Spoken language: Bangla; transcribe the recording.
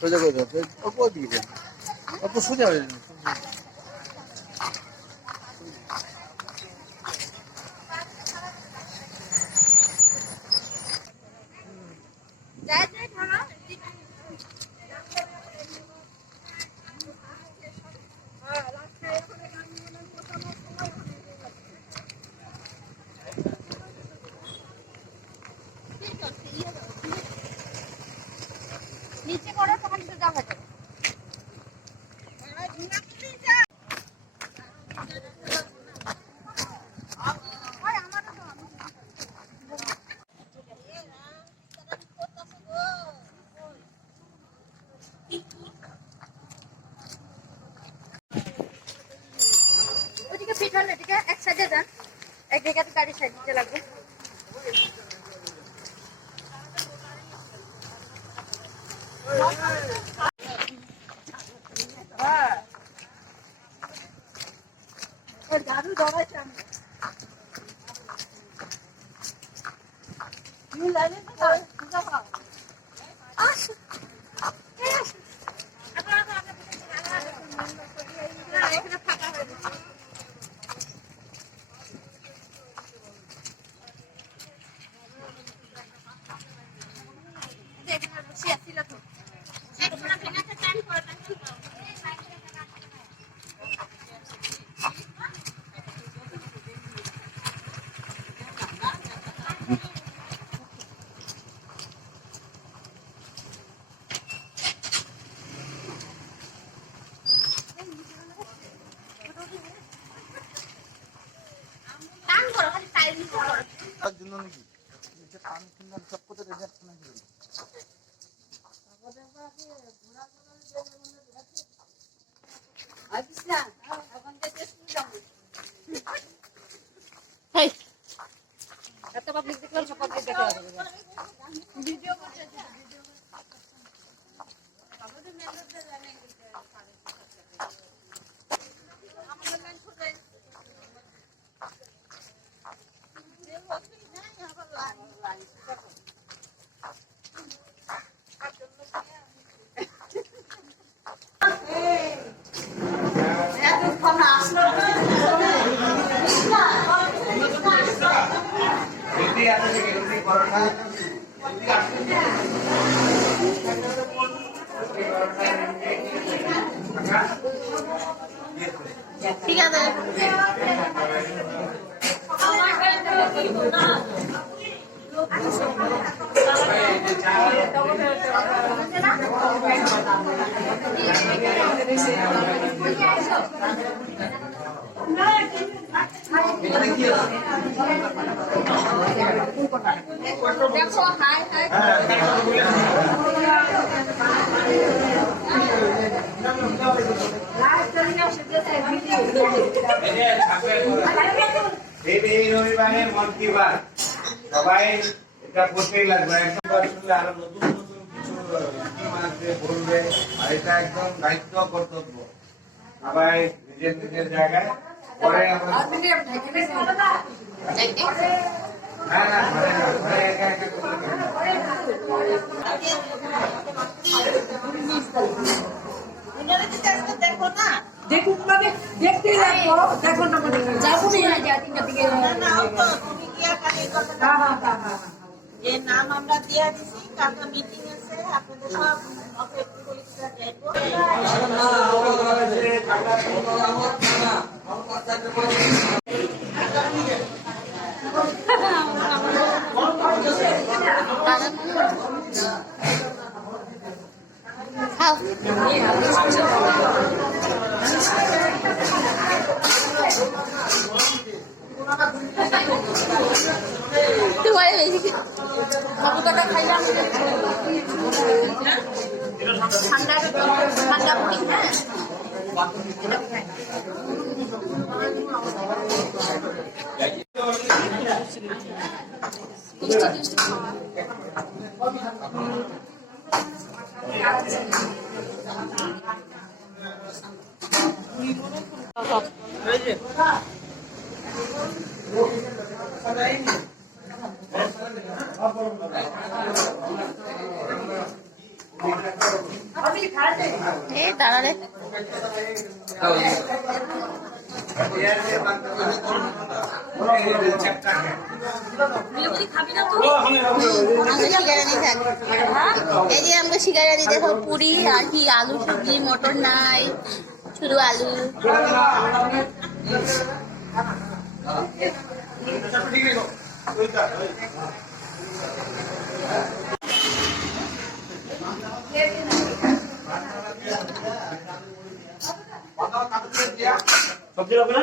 সোজা করে দাও, অল্প দিকে অল্প সোজা হয়ে যাবে। নিচে করো তখন সোজা হয়ে যাবে। ওদিকে ফিট হলে এদিকে এক সাইডে যান, এক জায়গাতে গাড়ি সাইড দিতে লাগবে। দাদু দৌড়াইছে আমি ভিডিও করতে ঠিক আছে। দেখো হাই হাই রবিবারে মন কি বার সবাই এটা করতেই লাগবে, একবার শুনলে আরো নতুন নতুন কিছু স্কিম আসবে, বলবে, আর এটা একদম দায়িত্ব কর্তব্য সবাই নিজের নিজের জায়গায় পরে আমরা না না ঘরে না, ঘরে একা একা করলে দেখো না দেখুন মানে দেখতে লাগবো, দেখো না মানে যাবো না যা তিনটা দিকে তুমি গিয়া কানে কথা যে নাম আমরা দিয়া দিছি, কালকে মিটিং আছে আপনাদের সব অপেক্ষা করে যাইবো। কতটা খাইলাম ঠান্ডা ঠান্ডা পুরি। হ্যাঁ এ দাঁড়া রে এই যে আমরা শিকারানি দেখো পুরি আর কি আলু সবজি মটর নাই শুধু আলু সবজি রাখবে না